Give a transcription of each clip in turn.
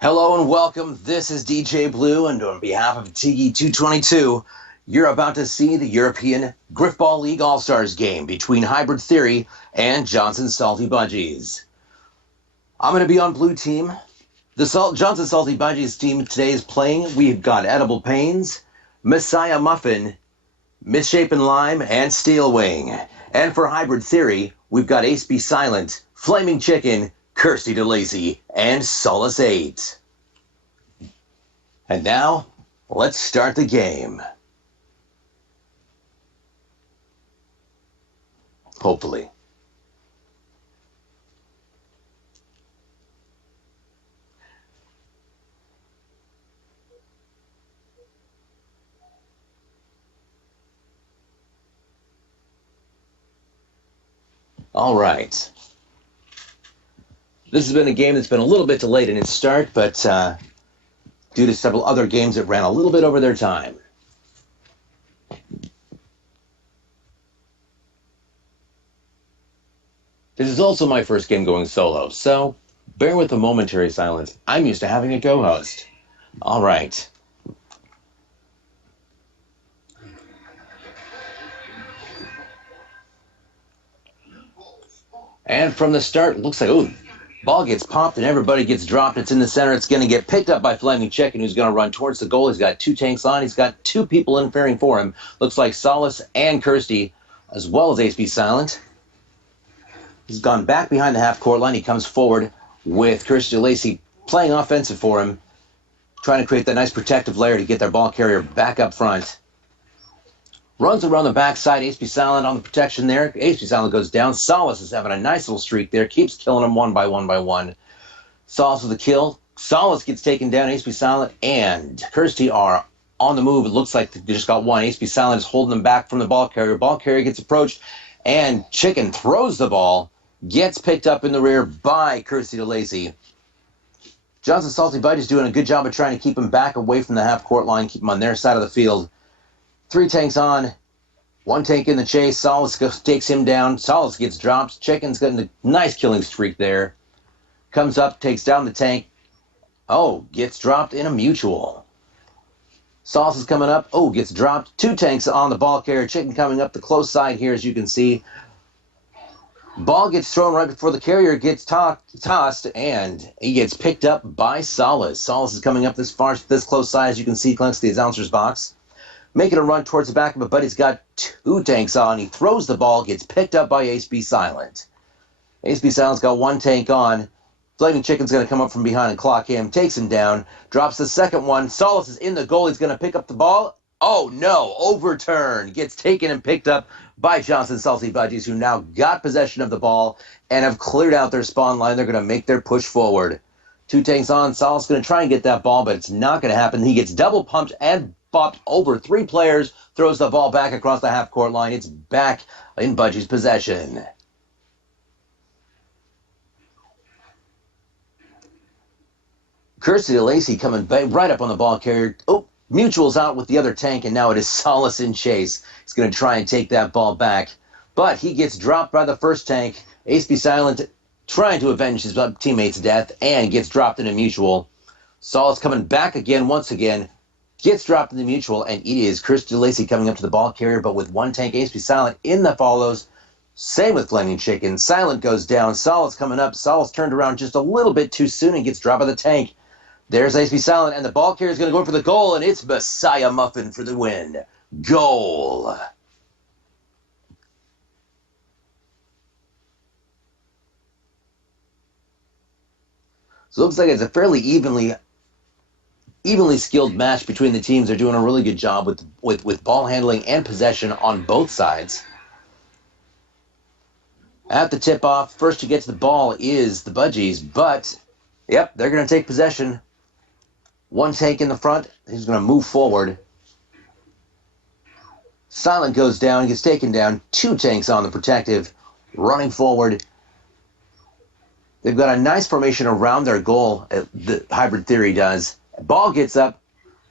Hello and welcome. This is DJ Blue, and on behalf of Tiki 222, you're about to see the European Griffball League All-Stars game between Hybrid Theory and Johnson Salty Budgies. I'm going to be on blue team. The Johnson Salty Budgies team today is playing. We've got Edible Pains, Messiah Muffin, Misshapen Lime, and Steel Wing. And for Hybrid Theory, we've got Ace Be Silent, Flaming Chicken, Kirsty DeLacy, and Solace 8. And now, let's start the game. Hopefully. All right. This has been a game that's been a little bit delayed in its start, but due to several other games that ran a little bit over their time. This is also my first game going solo, so bear with the momentary silence. I'm used to having a co-host. All right. And from the start, looks like, ooh, ball gets popped and everybody gets dropped. It's in the center. It's going to get picked up by Flaming Chicken, who's going to run towards the goal. He's got two tanks on. He's got two people interfering for him. Looks like Solace and Kirsty, as well as Ace Be Silent. He's gone back behind the half-court line. He comes forward with Kirsty DeLacy playing offensive for him, trying to create that nice protective layer to get their ball carrier back up front. Runs around the backside. Ace Be Silent on the protection there. Ace Be Silent goes down. Solace is having a nice little streak there. Keeps killing them one by one. Solace with a kill. Solace gets taken down. Ace Be Silent and Kirsty are on the move. It looks like they just got one. Ace Be Silent is holding them back from the ball carrier. Ball carrier gets approached, and Chicken throws the ball. Gets picked up in the rear by Kirsty DeLacy. Johnson Salty Budgies doing a good job of trying to keep him back away from the half-court line, keep him on their side of the field. Three tanks on, one tank in the chase. Solace takes him down. Solace gets dropped. Chicken's got a nice killing streak there. Comes up, takes down the tank. Oh, gets dropped in a mutual. Solace is coming up. Oh, gets dropped. Two tanks on the ball carrier. Chicken coming up the close side here, as you can see. Ball gets thrown right before the carrier gets tossed, and he gets picked up by Solace. Solace is coming up this close side, as you can see, close to the announcer's box. Making a run towards the back of it, but he's got two tanks on. He throws the ball, gets picked up by Ace Be Silent. Ace Be Silent's got one tank on. Flaming Chicken's going to come up from behind and clock him, takes him down, drops the second one. Solace is in the goal. He's going to pick up the ball. Oh, no, overturn. Gets taken and picked up by Johnson Salty Budgies, who now got possession of the ball and have cleared out their spawn line. They're going to make their push forward. Two tanks on. Solace is going to try and get that ball, but it's not going to happen. He gets double pumped and bopped over three players, throws the ball back across the half-court line. It's back in Budgie's possession. Kirsty DeLacy coming right up on the ball carrier. Oh, mutual's out with the other tank, and now it is Solace in chase. He's going to try and take that ball back, but he gets dropped by the first tank. Ace Be Silent trying to avenge his teammate's death and gets dropped in a mutual. Solace coming back again, once again. Gets dropped in the mutual, and it is Kirsty DeLacy coming up to the ball carrier, but with one tank, Ace Be Silent in the follows. Same with Flaming Chicken. Silent goes down. Solace coming up. Solace turned around just a little bit too soon and gets dropped by the tank. There's Ace Be Silent, and the ball carrier is going to go for the goal, and it's Messiah Muffin for the win. Goal. So it looks like it's a fairly evenly skilled match between the teams. They're doing a really good job with ball handling and possession on both sides. At the tip-off, first to get to the ball is the Budgies, but, yep, they're going to take possession. One tank in the front. He's going to move forward. Silent goes down, gets taken down. Two tanks on the protective, running forward. They've got a nice formation around their goal, the Hybrid Theory does. Ball gets up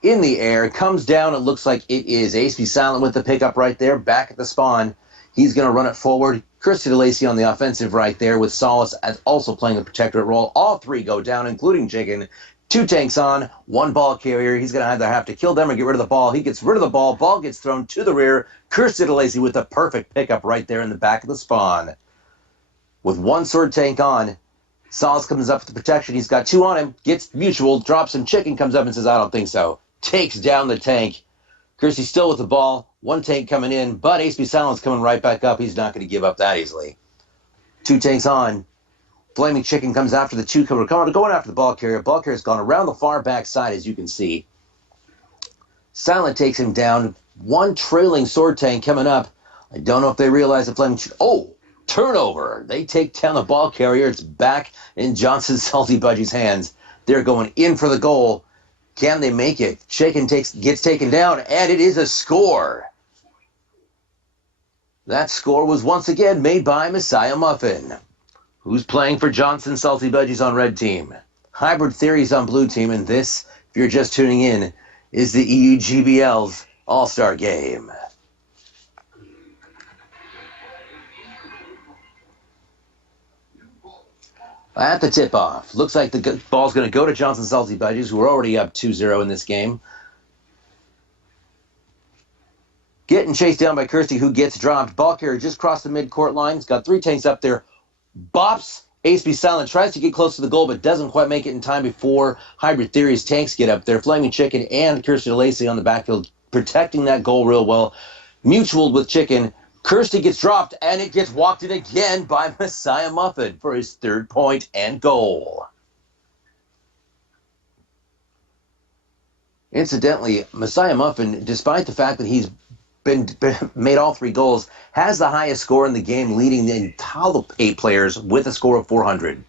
in the air, comes down. It looks like it is Ace Be Silent with the pickup right there, back at the spawn. He's going to run it forward. Kirsty DeLacy on the offensive right there with Solace as also playing the protectorate role. All three go down, including Chicken. Two tanks on, one ball carrier. He's going to either have to kill them or get rid of the ball. He gets rid of the ball. Ball gets thrown to the rear. Kirsty DeLacy with the perfect pickup right there in the back of the spawn. With one sword tank on, Solace comes up with the protection. He's got two on him. Gets mutual. Drops him. Chicken comes up and says, I don't think so. Takes down the tank. Kirsty still with the ball. One tank coming in, but HB Silent's coming right back up. He's not going to give up that easily. Two tanks on. Flaming Chicken comes after the two going after the ball carrier. Ball carrier's gone around the far back side, as you can see. Silent takes him down. One trailing sword tank coming up. I don't know if they realize the Flaming Chicken. Oh, turnover. They take down the ball carrier. It's back in Johnson's Salty Budgie's hands. They're going in for the goal. Can they make it? Chicken gets taken down, and it is a score. That score was once again made by Messiah Muffin. Who's playing for Johnson Salty Budgies on red team? Hybrid Theories on blue team, and this, if you're just tuning in, is the EUGBL's All-Star game. At the tip-off, looks like the ball's going to go to Johnson Salty Budgies, who are already up 2-0 in this game. Getting chased down by Kirsty, who gets dropped. Ball carrier just crossed the mid-court line. He's got three tanks up there. Bops. HB Silent tries to get close to the goal, but doesn't quite make it in time before Hybrid Theory's tanks get up there. Flaming Chicken and Kirsty DeLacy on the backfield, protecting that goal real well. Mutual with Chicken. Kirsty gets dropped, and it gets walked in again by Messiah Muffin for his third point and goal. Incidentally, Messiah Muffin, despite the fact that he's made all three goals, has the highest score in the game, leading the entire 8 players with a score of 400.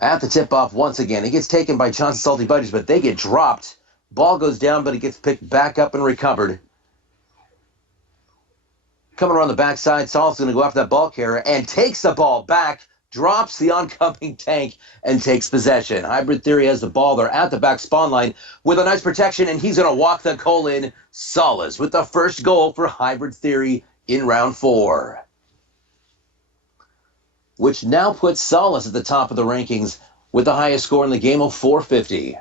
At the tip-off once again, it gets taken by Johnson Salty Budgies, but they get dropped. Ball goes down, but it gets picked back up and recovered. Coming around the backside, Saul's going to go after that ball carrier and takes the ball back, drops the oncoming tank, and takes possession. Hybrid Theory has the ball. They're at the back spawn line with a nice protection, and he's going to walk the goal in. Solace with the first goal for Hybrid Theory in round 4. Which now puts Solace at the top of the rankings with the highest score in the game of 450.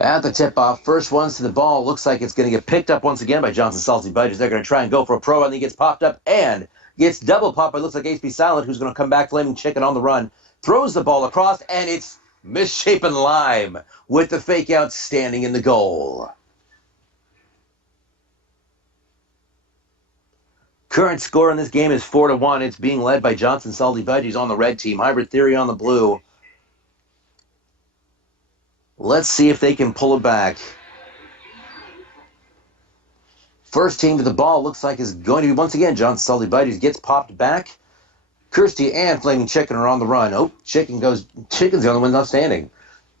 At the tip-off, first ones to the ball. Looks like it's going to get picked up once again by Johnson Salty Budgies. They're going to try and go for a pro, and he gets popped up and gets double popped. It looks like HB Silent, who's going to come back. Flaming Chicken on the run. Throws the ball across, and it's Misshapen Lime with the fake-out standing in the goal. Current score in this game is 4-1. It's being led by Johnson Salty Budgies on the red team. Hybrid Theory on the blue. Let's see if they can pull it back. First team to the ball looks like is going to be once again Johnson Salty Budgies. Gets popped back. Kirsty and Flaming Chicken are on the run. Oh, Chicken's the only one not standing.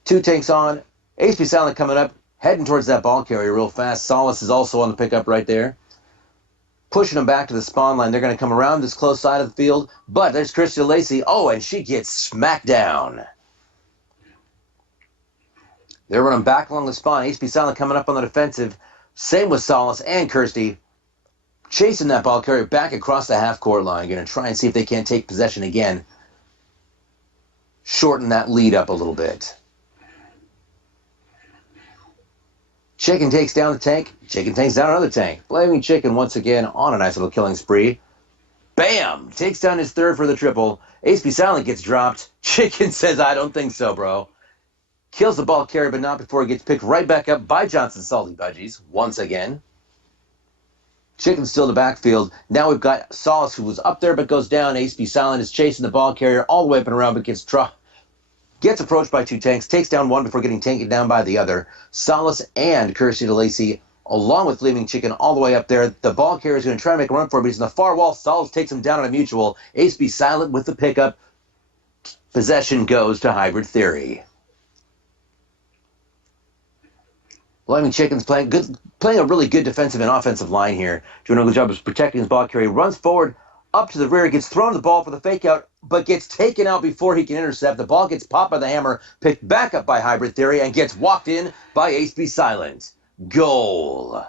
Two tanks on. HB Silent coming up, heading towards that ball carrier real fast. Solace is also on the pickup right there. Pushing them back to the spawn line. They're going to come around this close side of the field. But there's Kirsty DeLacy. Oh, and she gets smacked down. They're running back along the spawn. HB Silent coming up on the defensive. Same with Solace and Kirsty. Chasing that ball carrier back across the half-court line. Going to try and see if they can't take possession again. Shorten that lead up a little bit. Chicken takes down the tank. Chicken takes down another tank. Flaming Chicken once again on a nice little killing spree. Bam! Takes down his third for the triple. HB Silent gets dropped. Chicken says, I don't think so, bro. Kills the ball carrier, but not before it gets picked right back up by Johnson Salty Budgies once again. Chicken's still in the backfield. Now we've got Solace, who was up there but goes down. HB Silent is chasing the ball carrier all the way up and around, but gets approached by two tanks, takes down one before getting taken down by the other. Solace and Kirsty DeLacy, along with Flaming Chicken, all the way up there. The ball carrier is going to try to make a run for it, but he's on the far wall. Solace takes him down on a mutual. HB Silent with the pickup. Possession goes to Hybrid Theory. Flaming Chicken's playing a really good defensive and offensive line here. Doing a good job of protecting his ball carrier. Runs forward, up to the rear, gets thrown to the ball for the fake out. but gets taken out before he can intercept. The ball gets popped by the hammer, picked back up by Hybrid Theory, and gets walked in by Ace Be Silent. Goal.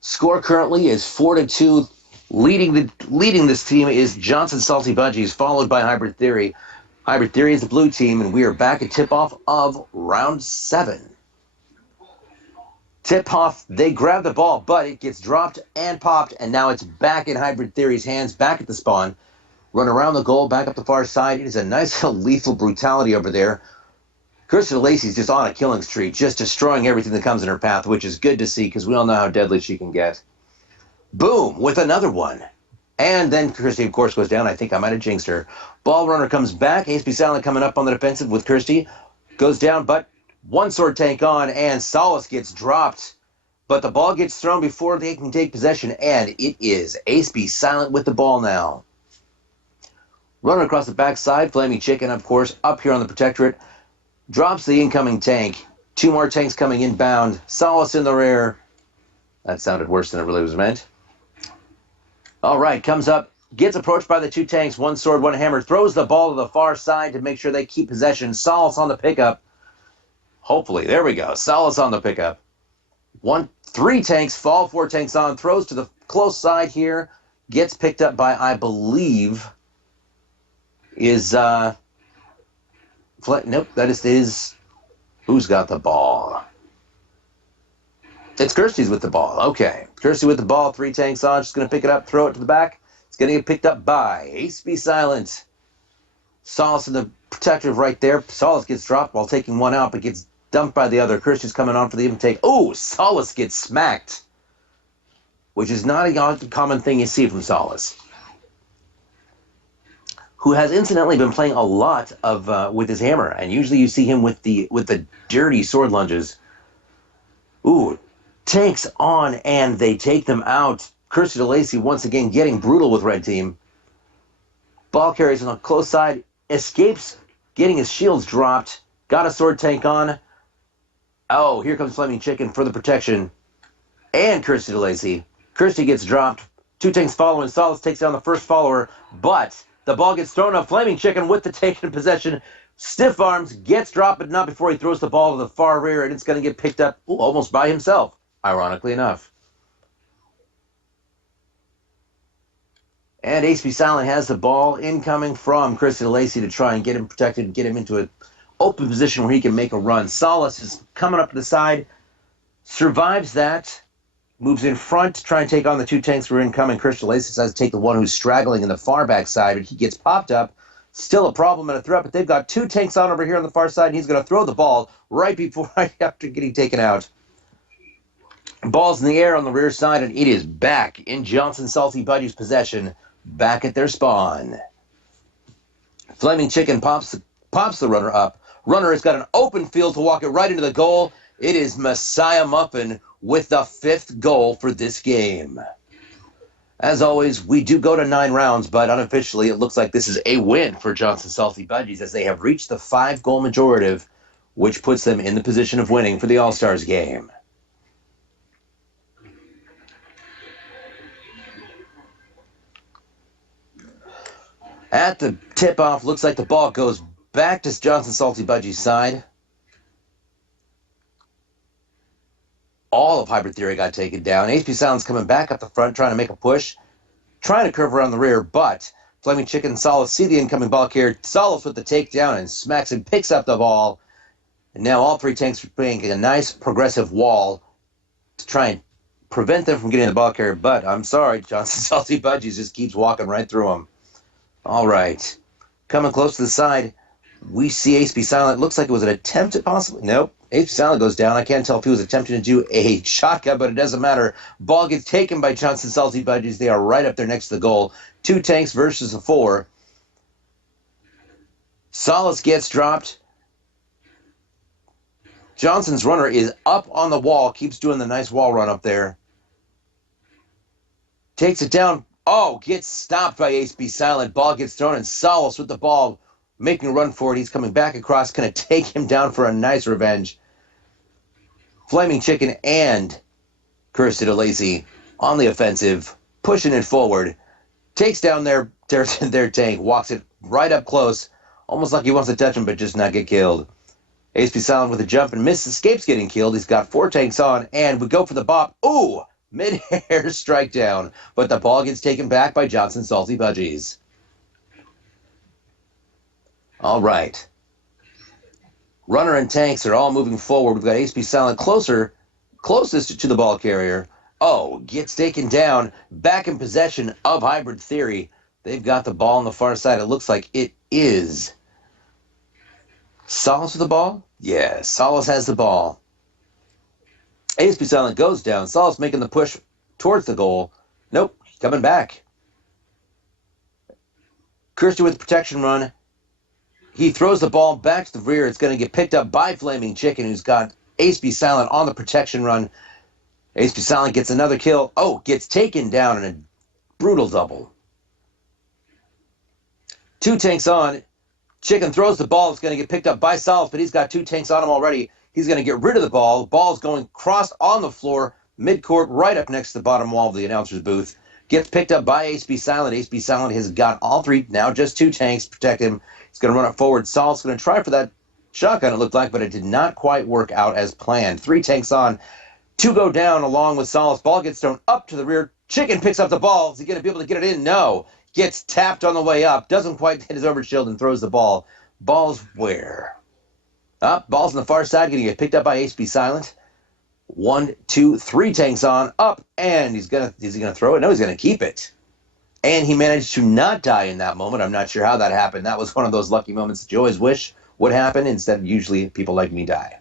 Score currently is 4-2. Leading this team is Johnson Salty Budgies, followed by Hybrid Theory. Hybrid Theory is the blue team, and we are back at tip-off of round 7. Tip-off, they grab the ball, but it gets dropped and popped, and now it's back in Hybrid Theory's hands, back at the spawn. Run around the goal, back up the far side. It is a nice lethal brutality over there. Krista Lacey's just on a killing streak, just destroying everything that comes in her path, which is good to see because we all know how deadly she can get. Boom, with another one. And then Kirsty, of course, goes down. I think I might have jinxed her. Ball runner comes back. Ace Be Silent coming up on the defensive with Kirsty. Goes down, but one sword tank on, and Solace gets dropped. But the ball gets thrown before they can take possession, and it is Ace Be Silent with the ball now. Runner across the backside. Flaming Chicken, of course, up here on the Protectorate. Drops the incoming tank. 2 more tanks coming inbound. Solace in the rear. That sounded worse than it really was meant. All right, comes up, gets approached by the 2 tanks, 1 sword, 1 hammer, throws the ball to the far side to make sure they keep possession. Solace on the pickup. Hopefully, there we go. Solace on the pickup. 3 tanks fall, 4 tanks on, throws to the close side here, gets picked up by, I believe, is, nope, that is, who's got the ball? It's Kirsty's with the ball. Okay. Kirsty with the ball. 3 tanks on. She's going to pick it up, throw it to the back. It's going to get picked up by Ace Be Silent. Solace in the protective right there. Solace gets dropped while taking 1 out, but gets dumped by the other. Kirsty's coming on for the even take. Oh, Solace gets smacked, which is not a common thing you see from Solace, who has incidentally been playing a lot of with his hammer, and usually you see him with the dirty sword lunges. Ooh. Tanks on, and they take them out. Kirsty DeLacy once again getting brutal with red team. Ball carries on the close side. Escapes, getting his shields dropped. Got a sword tank on. Oh, here comes Flaming Chicken for the protection. And Kirsty DeLacy. Kirsty gets dropped. 2 tanks following. Solace takes down the first follower, but the ball gets thrown up. Flaming Chicken with the taken possession. Stiff arms, gets dropped, but not before he throws the ball to the far rear, and it's going to get picked up almost by himself, ironically enough. And Ace Be Silent has the ball incoming from Kristen Lacey to try and get him protected and get him into an open position where he can make a run. Solace is coming up to the side, survives that, moves in front to try and take on the 2 tanks who are incoming. Kristen Lacey decides to take the one who's straggling in the far back side, and he gets popped up. Still a problem and a threat, but they've got 2 tanks on over here on the far side, and he's going to throw the ball right after getting taken out. Ball's in the air on the rear side, and it is back in Johnson Salty Budgies' possession, back at their spawn. Flaming Chicken pops the runner up. Runner has got an open field to walk it right into the goal. It is Messiah Muffin with the 5th goal for this game. As always, we do go to 9 rounds, but unofficially it looks like this is a win for Johnson Salty Budgies as they have reached the 5-goal majorative, which puts them in the position of winning for the All-Stars game. At the tip-off, looks like the ball goes back to Johnson Salty Budgies' side. All of Hybrid Theory got taken down. Ace Be Silent's coming back up the front, trying to make a push, trying to curve around the rear, but Flaming Chicken and Solace see the incoming ball carrier. Solace with the takedown and smacks and picks up the ball. And now all 3 tanks are playing a nice progressive wall to try and prevent them from getting the ball carrier. But I'm sorry, Johnson Salty Budgies just keeps walking right through them. All right. Coming close to the side, we see Ace Be Silent. Looks like it was an attempt at possibly. Nope. Ace Be Silent goes down. I can't tell if he was attempting to do a shotgun, but it doesn't matter. Ball gets taken by Johnson Salty Budgies. They are right up there next to the goal. 2 tanks versus a 4. Solace gets dropped. Johnson's runner is up on the wall. Keeps doing the nice wall run up there. Takes it down. Oh, gets stopped by Ace Be Silent. Ball gets thrown, and Solace with the ball, making a run for it. He's coming back across, going to take him down for a nice revenge. Flaming Chicken and Kirsty DeLacy on the offensive, pushing it forward, takes down their tank, walks it right up close, almost like he wants to touch him but just not get killed. HP Silent with a jump and miss, escapes getting killed. He's got 4 tanks on, and we go for the bop. Ooh! Mid-air strike down, but the ball gets taken back by Johnson Salty Budgies. All right. Runner and tanks are all moving forward. We've got HP Silent closest to the ball carrier. Oh, gets taken down, back in possession of Hybrid Theory. They've got the ball on the far side. It looks like it is Solace with the ball? Yeah, Solace has the ball. HP Silent goes down. Solace making the push towards the goal. Nope, coming back. Kirsty with protection run. He throws the ball back to the rear. It's going to get picked up by Flaming Chicken, who's got HP Silent on the protection run. HP Silent gets another kill. Oh, gets taken down in a brutal double. 2 tanks on. Chicken throws the ball. It's going to get picked up by Solace, but he's got 2 tanks on him already. He's going to get rid of the ball. The ball's going crossed on the floor, mid-court, right up next to the bottom wall of the announcer's booth. Gets picked up by HP Silent. HP Silent has got all 3, now just 2 tanks to protect him. He's going to run it forward. Solace going to try for that shotgun, it looked like, but it did not quite work out as planned. 3 tanks on. 2 go down along with Solace. Ball gets thrown up to the rear. Chicken picks up the ball. Is he going to be able to get it in? No. Gets tapped on the way up. Doesn't quite hit his overshield and throws the ball. Ball's where? Up. Ball's on the far side. Going to get picked up by HP Silent. 1, 2, 3 tanks on. Up. And is he going to throw it? No, he's going to keep it. And he managed to not die in that moment. I'm not sure how that happened. That was one of those lucky moments that you always wish would happen. Instead, usually people like me die.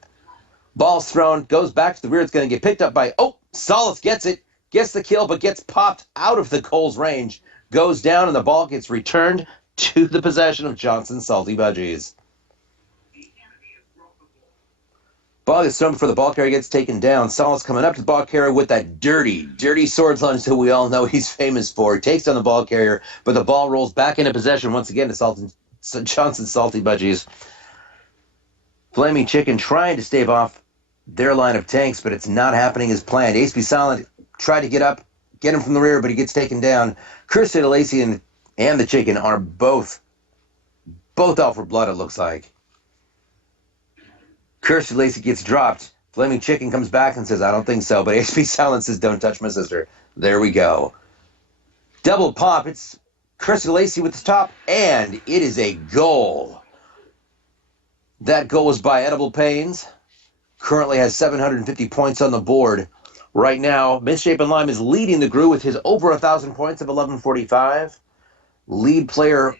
Ball's thrown. Goes back to the rear. It's going to get picked up by... Oh, Solace gets it. Gets the kill, but gets popped out of the goal's range. Goes down, and the ball gets returned to the possession of Johnson Salty Budgies. Ball gets thrown before the ball carrier gets taken down. Solace coming up to the ball carrier with that dirty sword lunge that we all know he's famous for. He takes down the ball carrier, but the ball rolls back into possession once again to Johnson Salty Budgies. Flaming Chicken trying to stave off their line of tanks, but it's not happening as planned. HP Silent tried to get up, get him from the rear, but he gets taken down. Kirsty DeLacy and the Chicken are both out for blood, it looks like. Kirsty DeLacy gets dropped. Flaming Chicken comes back and says, I don't think so, but HP Silent says, don't touch my sister. There we go. Double pop. It's Kirsty DeLacy with the top, and it is a goal. That goal was by Edible Pains. Currently has 750 points on the board. Right now, Misshapen Lime is leading the group with his over 1,000 points of 1145. Lead player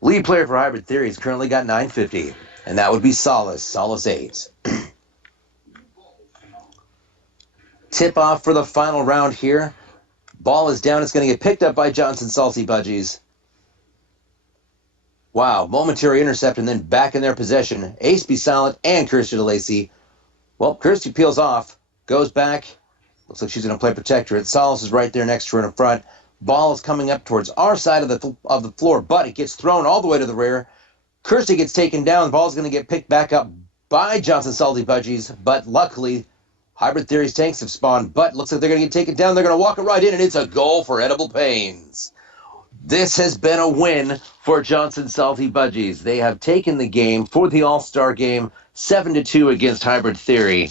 for Hybrid Theory has currently got 950, and that would be Solace 8. Tip off for the final round here. Ball is down. It's going to get picked up by Johnson Salty Budgies. Wow, momentary intercept and then back in their possession. HP Silent and Kirsty DeLacy. Well, Kirsty peels off, goes back. Looks like she's going to play protectorate. Solace is right there next to her in the front. Ball is coming up towards our side of the floor, but it gets thrown all the way to the rear. Kirsty gets taken down. The ball's going to get picked back up by Johnson Salty Budgies, but luckily, Hybrid Theory's tanks have spawned, but looks like they're going to get taken down. They're going to walk it right in, and it's a goal for Edible Pains. This has been a win for Johnson Salty Budgies. They have taken the game for the All-Star game 7-2 against Hybrid Theory.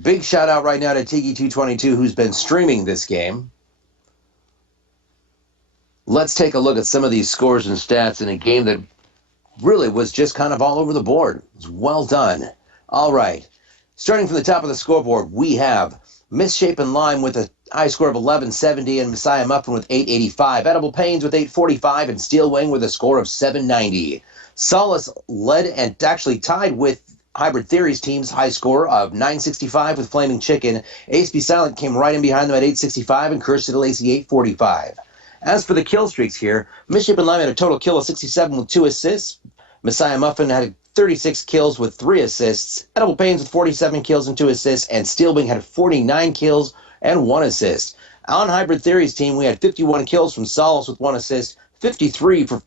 Big shout out right now to Tiki222 who's been streaming this game. Let's take a look at some of these scores and stats in a game that really was just kind of all over the board. It was well done. All right. Starting from the top of the scoreboard, we have Misshapen Lime with a high score of 1170 and Messiah Muffin with 885. Edible Pains with 845 and Steel Wing with a score of 790. Solace led and actually tied with Hybrid Theory's team's high score of 965 with Flaming Chicken. HP Silent came right in behind them at 865 and Kirsty DeLacy 845. As for the kill streaks here, Misshapen Lime had a total kill of 67 with 2 assists. Messiah Muffin had 36 kills with 3 assists. Edible Pains with 47 kills and 2 assists. And Steelwing had 49 kills and 1 assist. On Hybrid Theory's team, we had 51 kills from Solace with 1 assist, 63 for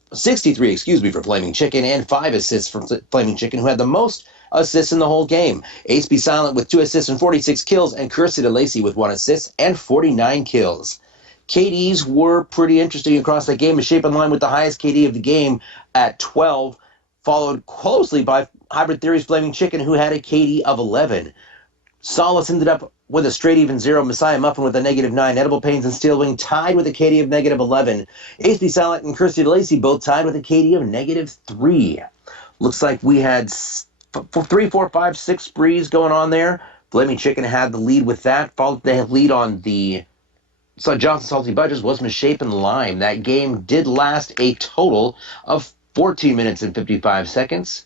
Flaming Chicken, and 5 assists from Flaming Chicken, who had the most assists in the whole game. Ace Be Silent with 2 assists and 46 kills, and Cursey DeLacy with 1 assist and 49 kills. KDs were pretty interesting across that game. Shape and Line with the highest KD of the game at 12, followed closely by Hybrid Theory's Flaming Chicken, who had a KD of 11. Solace ended up with a straight even 0. Messiah Muffin with a -9. Edible Pains and Steelwing tied with a KD of -11. Ace Be Silent and Kirsty DeLacy both tied with a KD of -3. Looks like we had 3, 4, 5, 6 sprees going on there. Flaming Chicken had the lead with that. Followed the lead on the Johnson Salty Budges was Misshapen Lime. That game did last a total of 14 minutes and 55 seconds.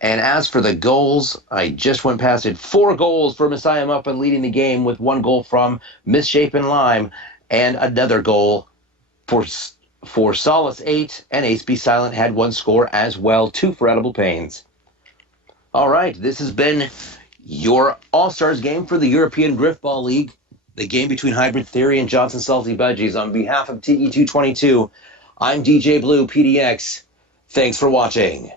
And as for the goals, I just went past it. 4 goals for Messiah Muffin leading the game, with 1 goal from Misshapen Lime and another goal for Solace 8, and Ace Be Silent had 1 score as well, 2 for Edible Pains. All right, this has been your All-Stars game for the European Griffball League, the game between Hybrid Theory and Johnson Salty Budgies. On behalf of TE222, I'm DJ Blue PDX. Thanks for watching.